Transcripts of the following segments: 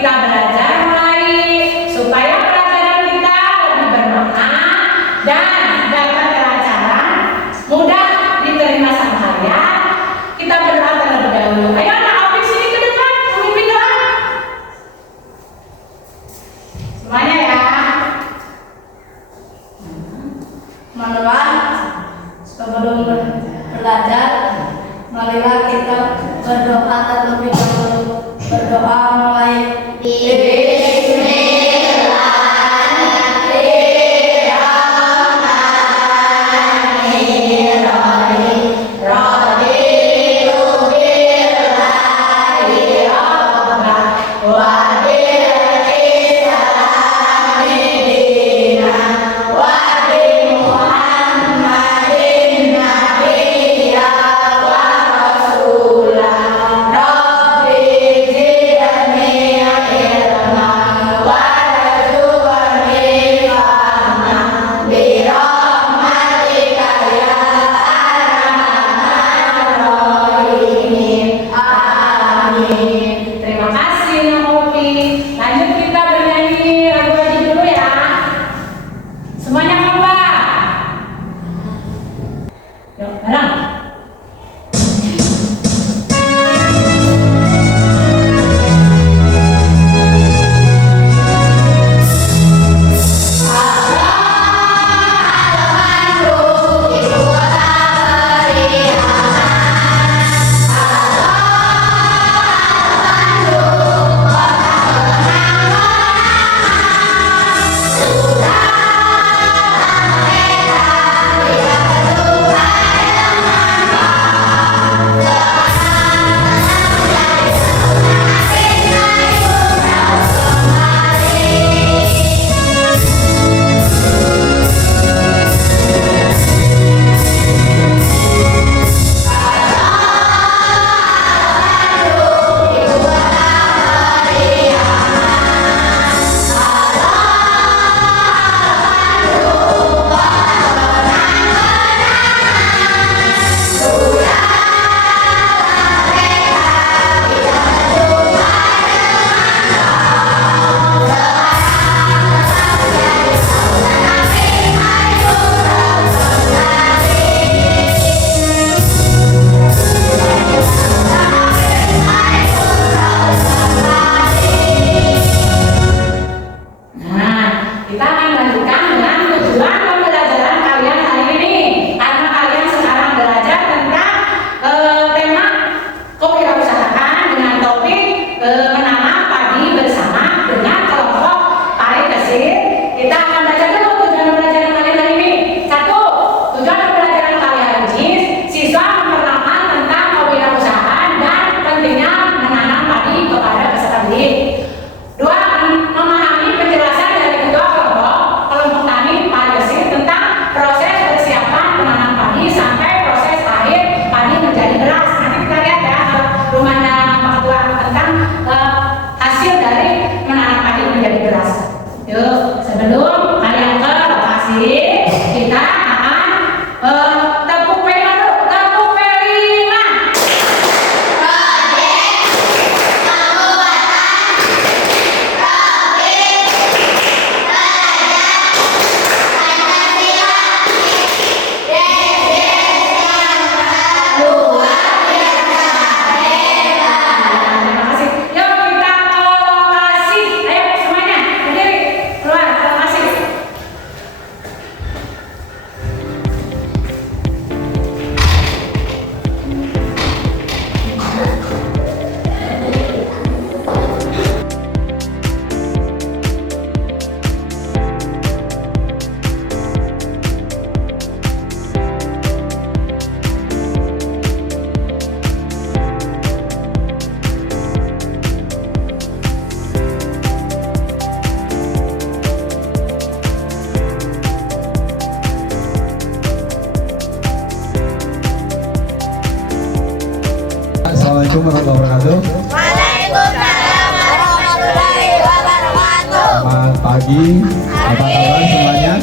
kita belajar mulai supaya pelajaran kita lebih bermakna dan dapat pelajaran mudah diterima sama kalian. Kita berdoa terlebih dahulu. Ayo anak Opik sini ke depan, memimpin doa. Semuanya ya. Teman-teman, sebelum belajar, marilah kita berdoa terlebih dahulu. Berdoa mulai. Terima kasih Naomi. Lanjut kita bernyanyi lagu Haji dulu ya. Semuanya kompak. Yuk, bareng. Kita akan lanjutkan dengan tujuan pembelajaran kalian hari ini. Karena kalian sekarang belajar tentang tema kewirausahaan dengan topik menanam padi bersama dengan kelompok tari gesit. Kita akan belajar dulu tujuan pembelajaran kalian hari ini. 1. Tujuan pembelajaran kalian hari ini, siswa memperkenalkan tentang kewirausahaan dan pentingnya menanam padi kepada peserta didik. 2. Memahami penjelasan dari ketua kelompok tani padi gesit tentang proses persiapan menanam padi sampai proses akhir padi menjadi beras. Nanti kita lihat ya rumahnya Pak Ketua tentang hasil dari menanam padi menjadi beras. Yuk, sebelum kalian ke lokasi, kita akan tepuk pelima dulu. Tepuk pelima. Terima kasih. Yuk kita ke lokasi. Ayo semuanya berdiri keluar ke lokasi. Assalamualaikum warahmatullahi wabarakatuh. Waalaikumsalam warahmatullahi wabarakatuh. Selamat pagi, apa kabar semuanya?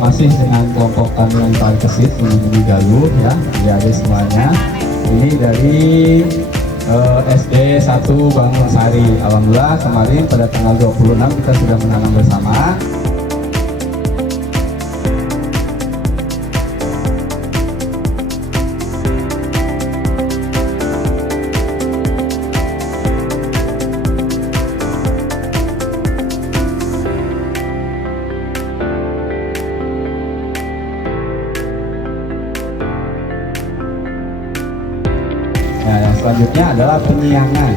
Masih dengan kelompok tani padi gesit di Galuh ya, adik-adik semuanya. Ini dari SD 1 Bangun Sari. Alhamdulillah kemarin pada tanggal 26 kita sudah menanam bersama. Nah, yang selanjutnya adalah penyiangan.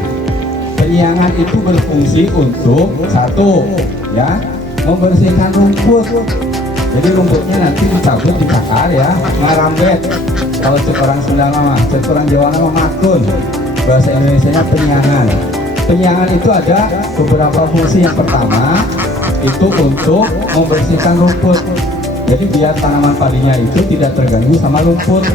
Penyiangan itu berfungsi untuk satu, ya, membersihkan rumput. Jadi rumputnya nanti dicabut, dibakar, ya, ngarambet. Kalau cek orang Sunda mah, cek orang Jawa mah makun. Bahasa Indonesianya penyiangan. Penyiangan itu ada beberapa fungsi. Yang pertama itu untuk membersihkan rumput. Jadi biar tanaman padinya itu tidak terganggu sama rumput.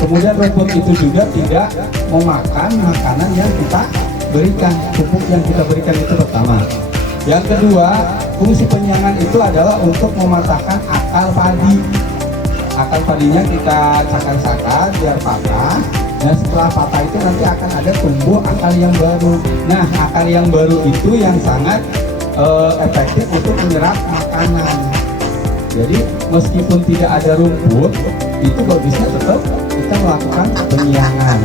Kemudian rumput itu juga tidak memakan makanan yang kita berikan, pupuk yang kita berikan itu pertama. Yang kedua, fungsi penyiangan itu adalah untuk mematahkan akar padi. Akar padinya kita sakar-sakar biar patah. Dan setelah patah itu nanti akan ada tumbuh akar yang baru. Nah, akar yang baru itu yang sangat efektif untuk menyerap makanan. Jadi meskipun tidak ada rumput, itu bagusnya tetap kita melakukan penyiangan.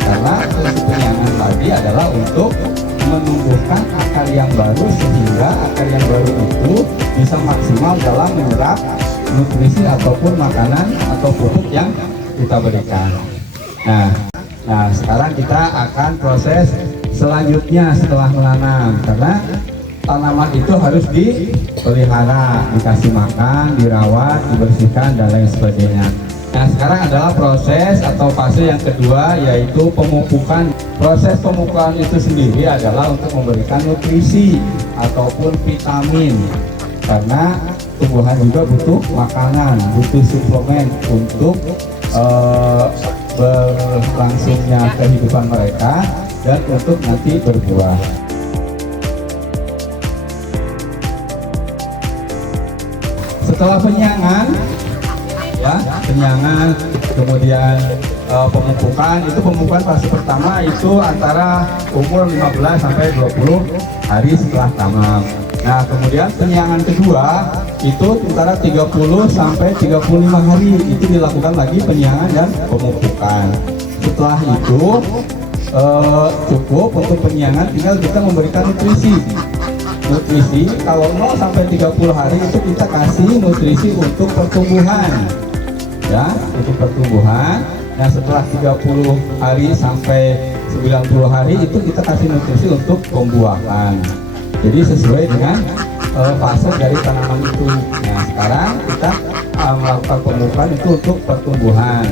Karena fungsi penyiangan tadi adalah untuk menumbuhkan akar yang baru sehingga akar yang baru itu bisa maksimal dalam menyerap nutrisi ataupun makanan atau pupuk yang kita berikan. Nah, sekarang kita akan proses selanjutnya setelah menanam, karena tanaman itu harus dipelihara, dikasih makan, dirawat, dibersihkan, dan lain sebagainya. Nah, sekarang adalah proses atau fase yang kedua, yaitu pemupukan. Proses pemupukan itu sendiri adalah untuk memberikan nutrisi ataupun vitamin, karena tumbuhan juga butuh makanan, butuh suplemen untuk berlangsungnya kehidupan mereka dan untuk nanti berbuah. Setelah penyiangan, ya, penyiangan, kemudian pemupukan. Itu pemupukan fase pertama itu antara umur 15 sampai 20 hari setelah tanam. Nah, kemudian penyiangan kedua itu antara 30 sampai 35 hari itu dilakukan lagi penyiangan dan pemupukan. Setelah itu cukup untuk penyiangan, tinggal kita memberikan nutrisi. Nutrisi kalau 0 sampai 30 hari itu kita kasih nutrisi untuk pertumbuhan, ya, untuk pertumbuhan. Nah, setelah 30 hari sampai 90 hari itu kita kasih nutrisi untuk pembuahan. Jadi sesuai dengan fase dari tanaman itu. Nah, sekarang kita melakukan pemupukan itu untuk pertumbuhan,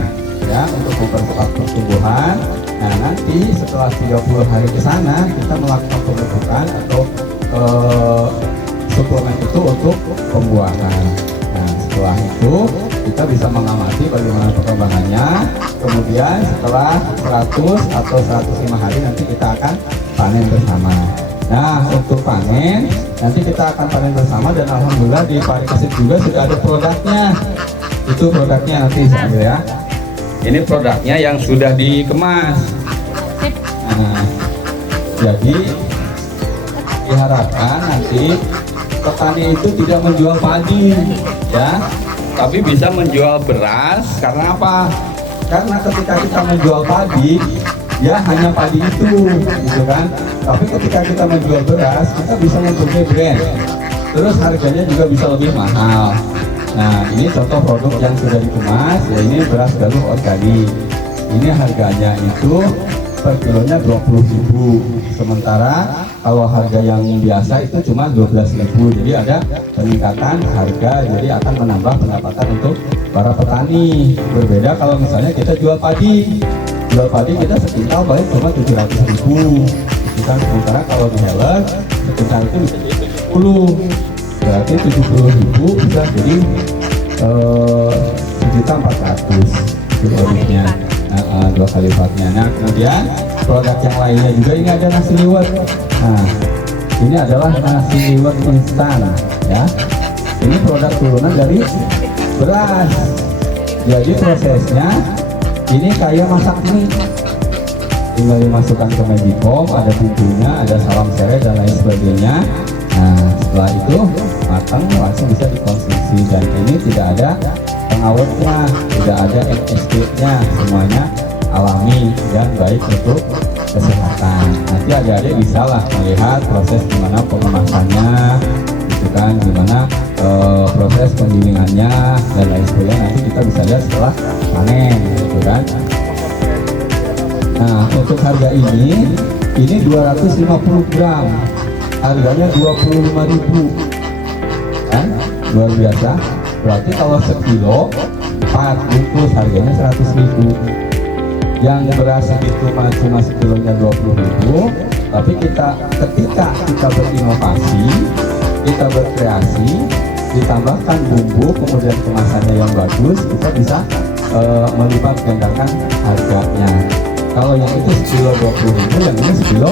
ya, untuk mempercepat pertumbuhan. Nah, nanti setelah 30 hari ke sana kita melakukan pemupukan atau suplemen itu untuk pembuahan. Nah, setelah itu kita bisa mengamati bagaimana perkembangannya. Kemudian setelah 100 atau 105 hari nanti kita akan panen bersama. Nah, untuk panen nanti kita akan panen bersama, dan alhamdulillah di Parikesit juga sudah ada produknya. Itu produknya nanti sambil, ya. Ini produknya yang sudah dikemas. Nah, jadi diharapkan nanti petani itu tidak menjual padi, ya, tapi bisa menjual beras. Karena apa? Karena ketika kita menjual padi, ya hanya padi itu, gitu kan. Tapi ketika kita menjual beras, kita bisa mempunyai brand, terus harganya juga bisa lebih mahal. Nah, ini contoh produk yang sudah dikemas, ya, ini beras Galuh organik. Ini harganya itu per kilonya 20.000. Sementara kalau harga yang biasa itu cuma 12.000. Jadi ada peningkatan harga, jadi akan menambah pendapatan untuk para petani. Berbeda kalau misalnya kita jual padi. Jual padi kita sekintal paling cuma 700.000. Sementara kalau di Heller sekintal itu bisa jadi 70. Berarti 70.000 bisa jadi 1.400.000 itu produknya. Nah, 2 kali lipatnya. Nah, kemudian produk yang lainnya juga, ini ada nasi liwet. Nah, ini adalah nasi liwet instan, ya. Ini produk turunan dari beras. Jadi prosesnya ini kayak masak mie. tinggal dimasukkan ke Magicom, ada bukunya, ada salam seret dan lain sebagainya. Nah, setelah itu matang langsung bisa dikonsumsi, dan ini tidak ada pengawetnya, tidak ada MSG-nya, semuanya alami dan baik untuk kesehatan. Nanti adik-adik bisa lah melihat proses gimana pengemasannya, gitu kan, gimana proses penggilingannya dan lain sebagainya. Nanti kita bisa lihat setelah panen, gitu kan. Nah, untuk harga ini 250 gram, harganya 25.000, kan? Luar biasa. Berarti kalau sekilo 4 bungkus harganya 100.000. Yang beras segitu cuma sekilonya 20.000. Tapi ketika kita berinovasi, kita berkreasi, ditambahkan bumbu, kemudian kemasannya yang bagus, kita bisa melipat gandakan harganya. Kalau yang itu sekilo 20.000, yang ini sekilo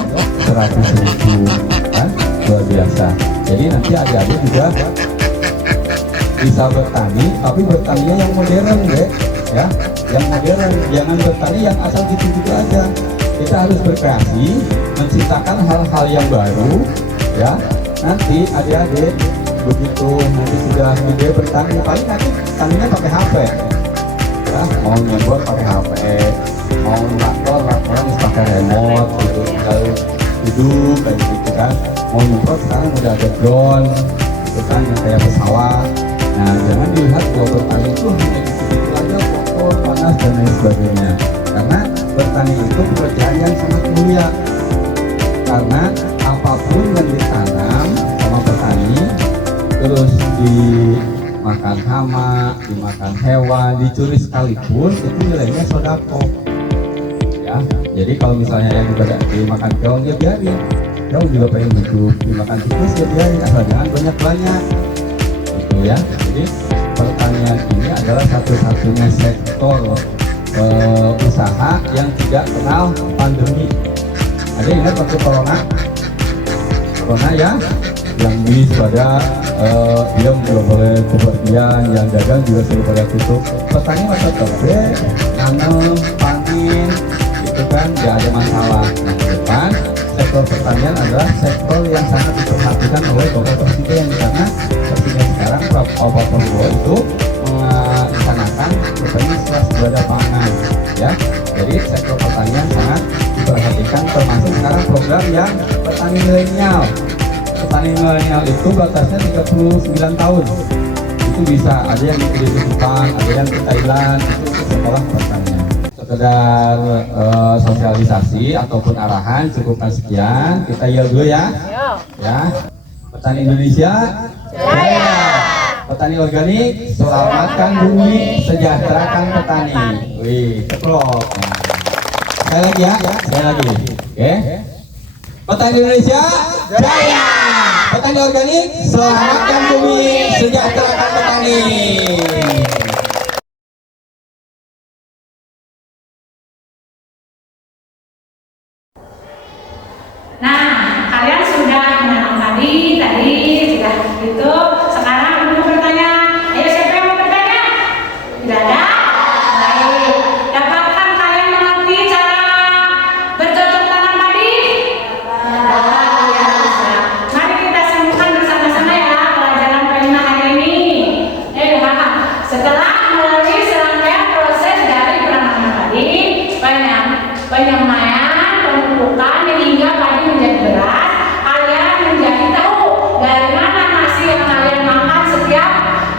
100.000, kan? Luar biasa. Jadi nanti adik-adik juga bisa bertani, tapi bertaninya yang modern, deh, ya, yang modern. Jangan bertani yang asal gitu-gitu aja. Kita harus berkreasi, menciptakan hal-hal yang baru, ya. Nanti adik-adik begitu nanti sudah gede bertani, paling nanti taninya pakai HP, ya. Mau nyebor pakai HP, mau traktor harus pakai remote, gitu, lalu duduk kayak gitu kan. Mau nyemprot sekarang udah ada drone, gitu kan, yang kayak pesawat. Nah, jangan dilihat bahwa bertani itu hanya gitu-gitu aja, kotor, panas dan lain sebagainya. Karena bertani itu pekerjaan yang sangat mulia. Karena apapun yang ditanam sama petani, terus dimakan hama, dimakan hewan, dicuri sekalipun, itu nilainya sodako. Ya, jadi kalau misalnya yang dimakan keong, ya biarin. Keong juga pengen hidup. Dimakan tikus, ya biarin, asal jangan banyak-banyak. Gitu ya. Jadi pertanian ini adalah satu-satunya sektor usaha yang tidak kenal pandemi. Ada yang ingat waktu corona ya, yang bis pada dia tidak boleh kepergian, yang dagang juga sudah pada tutup. Petani masa terbe, nanam, panen, itu kan nggak ada masalah. Nah, ke depan sektor pertanian adalah sektor yang sangat diperhatikan oleh Bapak Presiden, karena Presiden sekarang Pak Prabowo itu melaksanakan petani swasembada pangan, ya. Jadi sektor pertanian sangat diperhatikan, termasuk sekarang program yang petani milenial. Petani milenial itu batasnya 39 tahun. Itu bisa, ada yang di Jepang, ada yang di Thailand, itu sekolah pertanian. Sekedar sosialisasi ataupun arahan, cukupkan sekian. Kita yel dulu ya. Ya. Petani Indonesia jaya. Petani organik, selamatkan bumi, sejahterakan petani. Wih, ceplok. Sekali lagi ya, sekali lagi. Oke. Petani Indonesia jaya. Petani organik, selamatkan bumi, sejahterakan petani. Nah, kalian sudah menanam tadi sudah gitu. Sekarang mau bertanya. Ayo, siapa yang mau bertanya? Tidak ada? Baik. Dapatkah kalian mengerti cara bercocok tanam tadi? Dapat, ya. Mari kita sambungkan bersama-sama ya pelajaran kelima hari ini. Setelah melalui serangkaian proses dari penanaman tadi, penyemaian, pemupuk hingga padi menjadi beras, kalian menjadi tahu dari mana nasi yang kalian makan setiap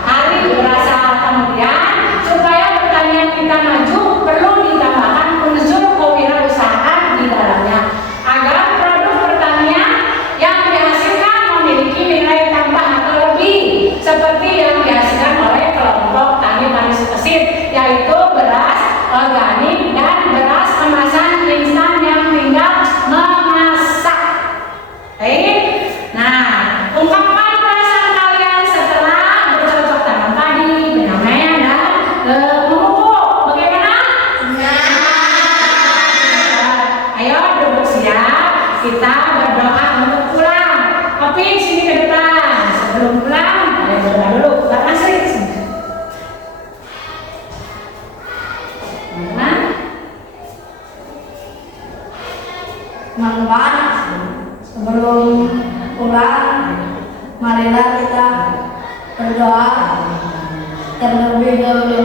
hari berasal. Kemudian supaya pertanian kita maju, perlu ditambahkan unsur kewirausahaan di dalamnya agar produk pertanian yang dihasilkan memiliki nilai tambah atau lebih seperti yang dihasilkan oleh kelompok tani manis kesit, yaitu beras organik dan beras kemasan instan yang tinggal memasak. Nah, ungkapkan perasaan kalian setelah bercocok tanam tadi, menyamai dan memupuk. Bagaimana? Ayo duduk siap, kita berdoa untuk pulang. Tapi sini ke depan. Sebelum pulang, ada berdoa dulu. Pak Masri. Teman-teman. Teman-teman, sebelum pulang, marilah kita berdoa terlebih dahulu.